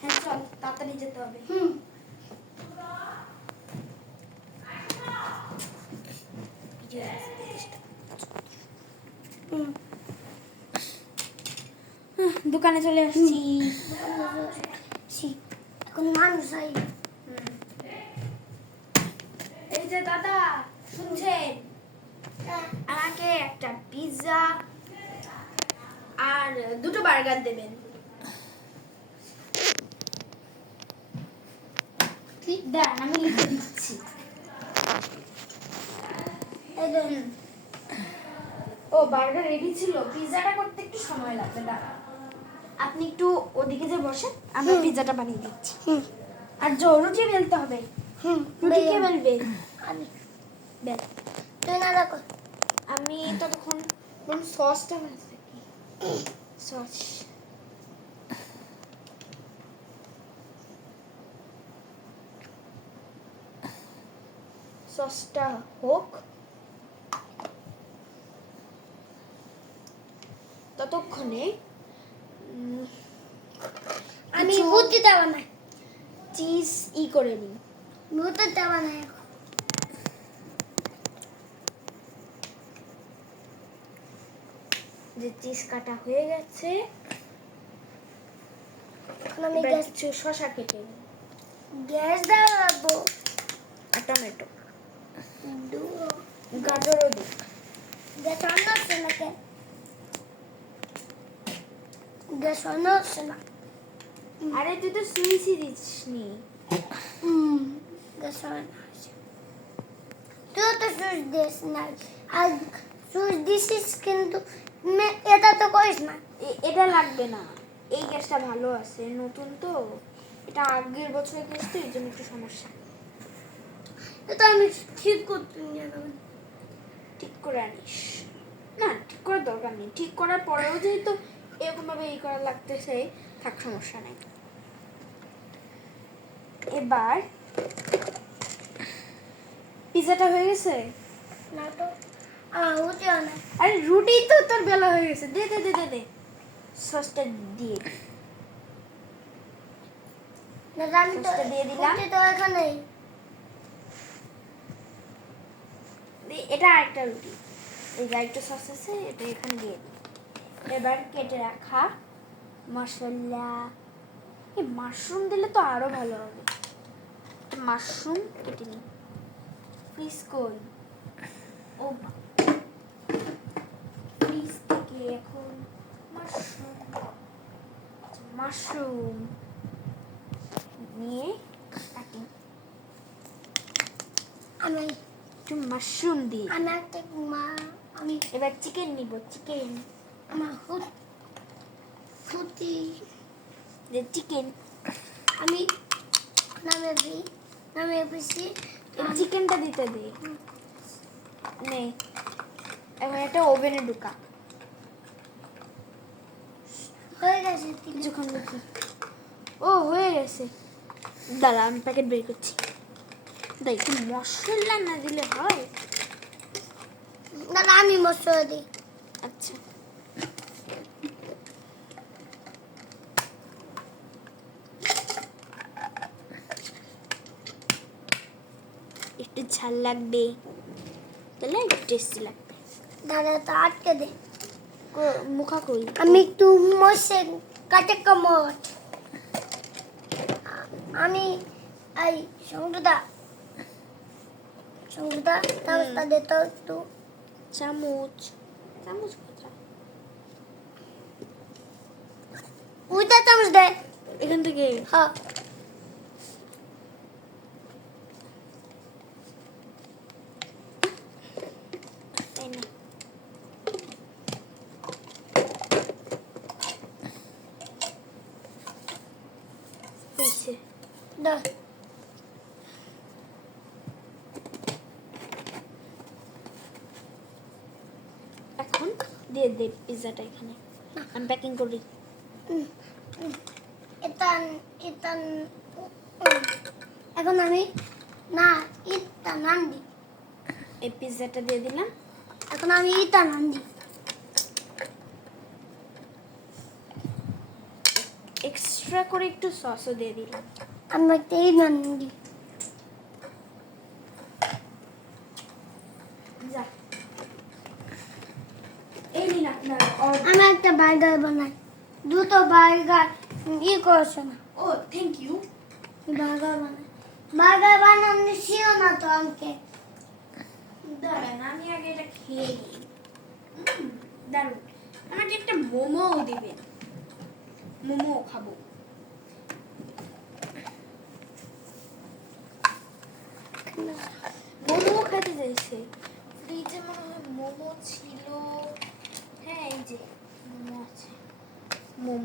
হ্যাঁ চল তাড়াতাড়ি যেতে হবে। দোকানে চলে আসছি। এখন মানুষ আই। এই যে দাদা শুনছেন, আমাকে একটা পিৎজা আর দুটো বার্গার দেবেন। দেন আমি লিখে দিচ্ছি। ও বার্গার রেডি ছিল, পিৎজাটা করতে একটু সময় লাগবে, দাঁড়া আপনি একটু ওদিকে যে বসেন, আমরা পিৎজাটা বানিয়ে দিচ্ছি। আর রুটি বেলতে হবে। রুটি কে বেলবে? আমি। বেল। তুই না রাখো। আমি ততক্ষণ সসটা বানাতে থাকি। সস সসটা হোক, ততক্ষণে আমি বুদ্ধিটা বানাই। চিজ করে নিই। বুদ্ধিটা বানাই। যে চিজ কাটা হয়ে গেছে, এখন আমি এবার গ্যাস কিছু শসা কেটে নিই। গ্যাস দেবো। আর টমেটো, দুটো গাজরও দিই। গ্যাস অন হচ্ছে না কেন? গ্যাস অন হচ্ছে না। আরে তুই তো সুইচই দিসনি। গ্যাস অন হচ্ছে। তুই তো সুইচ দিস না। আর সুইচ দিছিস কিন্তু এটা তো করিস না। এটা লাগবে না, এই গ্যাসটা ভালো আছে, নতুন তো, এটা আগের বছরের গ্যাস তো, এই জন্য একটু সমস্যা। এটা আমি ঠিক করতে নিয়ে যাবো। ঠিক করে আনিস। না ঠিক করার দরকার নেই, ঠিক করার পরেও যেহেতু এরকম ভাবে করা লাগতেছে, থাক সমস্যা নেই। এবার পিৎজাটা হয়ে গেছে না তো হচ্ছে না। আরে রুটি তো তোর বেলা হয়ে গেছে, দে দে দে দে দে সসটা দিয়ে দে। না আমি তো সসটা দিয়ে দিলাম। তো এখানেই। এটা আরেকটা রুটি, এই যে আরেকটা সস আছে, এটা এখানে দিয়ে দিই। এবার কেটে রাখা মশলা, এই মাশরুম দিলে তো আরো ভালো হবে। মাশরুম কেটে নিই। ফ্রিজ কই? ও ফ্রিজ থেকে এখন মাশরুম নিয়ে কাটি। আমি একটু মাশরুম দিই। আমি একটা আমি এবার চিকেন নিব, চিকেন। আমার ফুটি যে চিকেন আমি নামে বেশি চিকেনটা দিতে দে। নে এখন একটা ওভেনে ঢুকা। হয়ে গেছে। কিছুক্ষণ দেখি, ও হয়ে গেছে। দাঁড়া আমি প্যাকেট বের করছি। দেখ মশলা না দিলে হয়? দাদা আমি মশলা দিই। আচ্ছা একটু ঝাল লাগবে, তাহলে একটু টেস্টি লাগবে। দাদা তো আটকে দে। মুখা কই? আমি একটু মশে কাটে কামড়। আমি এই সংযুদা তাওটা দে তো একটু। চামচ, চামচ কোথায়? ওইটা চামচ দে এখান থেকে। হ্যাঁ তাই না? হয়েছে। দে এখন দিয়ে দে পিৎজাটা এখানে, আমি প্যাকিং করি। এটা এটা এখন আমি না এটা নান দি। এই পিৎজাটা দিয়ে দিলাম। এখন আমি এটা নান দি। এক্সট্রা করে একটু সসও দিয়ে দিলাম। আমি একটা এই বানাই। যা, এই নিন আপনার order। আমি একটা বার্গার বানাই। দুটো বার্গার করছো না। ও থ্যাংক ইউ। বার্গার বানাই। বার্গার বানানো শিও না তো আমাকে। দাঁড়ান আমি আগে এটা খেয়ে নিই। দারুণ। আমাকে একটা মোমোও দিবেন, মোমো খাবো। মোমো খেতে চাইছে, ফ্রিজে মনে হয় মোমো ছিল। হ্যাঁ এই যে মোমো আছে, মোমো।